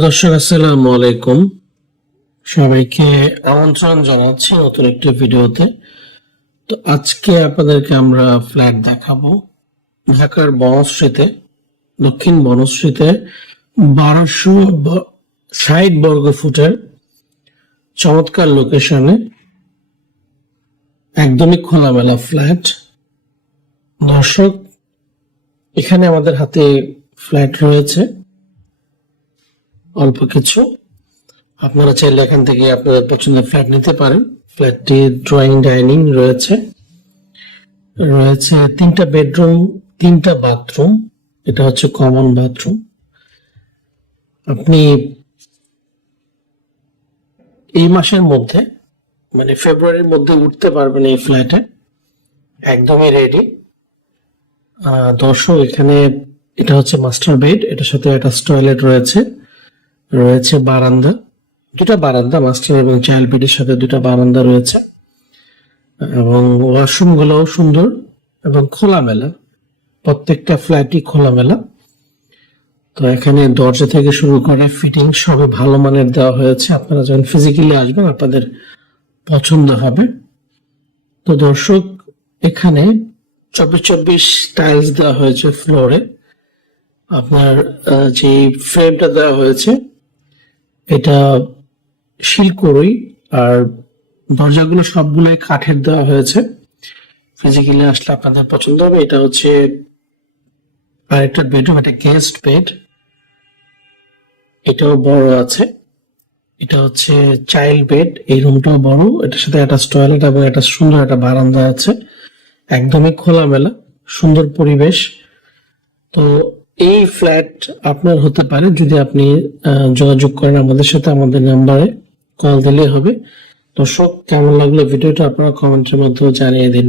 দর্শক, আসসালামু আলাইকুম। সবাইকে আমন্ত্রণ জানাচ্ছি নতুন একটি ভিডিওতে। তো আজকে আপনাদেরকে আমরা ফ্ল্যাট দেখাবো। ঢাকার বনশ্রীতে, দক্ষিণ বনশ্রীতে বারোশো ষাট বর্গ ফুটের চমৎকার লোকেশনে একদমই খোলামেলা ফ্ল্যাট দর্শক, এখানে আমাদের হাতে ফ্ল্যাট রয়েছে। অল্প কিছু। আপনারা চাইলে এখান থেকে আপনাদের পছন্দের ফ্ল্যাট নিতে পারেন। ফ্ল্যাটটি ড্রয়িং ডাইনিং রয়েছে। রয়েছে তিনটা বেডরুম তিনটা বাথরুম এটা হচ্ছে কমন বাথরুম আপনি এই মাসের মধ্যে মানে ফেব্রুয়ারির মধ্যে উঠতে পারবেন এই ফ্ল্যাটে একদমই রেডি দর্শক, এখানে এটা হচ্ছে মাস্টার বেড এটার সাথে একটা টয়লেট রয়েছে। রয়েছে বারান্দা। দুটা বারান্দা মাস্টার এবং চাইল্ড বেডের সাথে দুটা বারান্দা রয়েছে। এবং ওয়াশরুম গুলোও সুন্দর এবং খোলামেলা। প্রত্যেকটা ফ্ল্যাটই খোলামেলা। তো এখানে দরজা থেকে শুরু করে ফিটিং সবই ভালো মানের দেওয়া হয়েছে। আপনারা যখন ফিজিক্যালি আসবেন, আপনাদের পছন্দ হবে। তো দর্শক, এখানে চব্বিশ চব্বিশ টাইলস দেওয়া হয়েছে ফ্লোরে আপনার যে ফ্রেমটা দেওয়া হয়েছে এটা শিলকড়ই আর দরজাগুলো সবগুলোই কাঠের দেওয়া হয়েছে। ফিজিক্যালি আসলে আপনাদের পছন্দ হবে। এটা হচ্ছে আরেকটা বেডরুম এটা গেস্ট বেড এটাও বড় আছে। এটা হচ্ছে চাইল্ড বেড এই রুমটাও বড়। এটার সাথে একটা টয়লেট এবং একটা সুন্দর একটা বারান্দা আছে। একদমই খোলামেলা, সুন্দর পরিবেশ। তো এই ফ্ল্যাট আপনার হতে পারে, যদি আপনি যোগাযোগ করেন আমাদের সাথে, আমাদের নাম্বারে কল দিলে হবে। দর্শক, কেমন লাগল ভিডিওটা আপনারা কমেন্টের মাধ্যমে জানিয়ে দিন।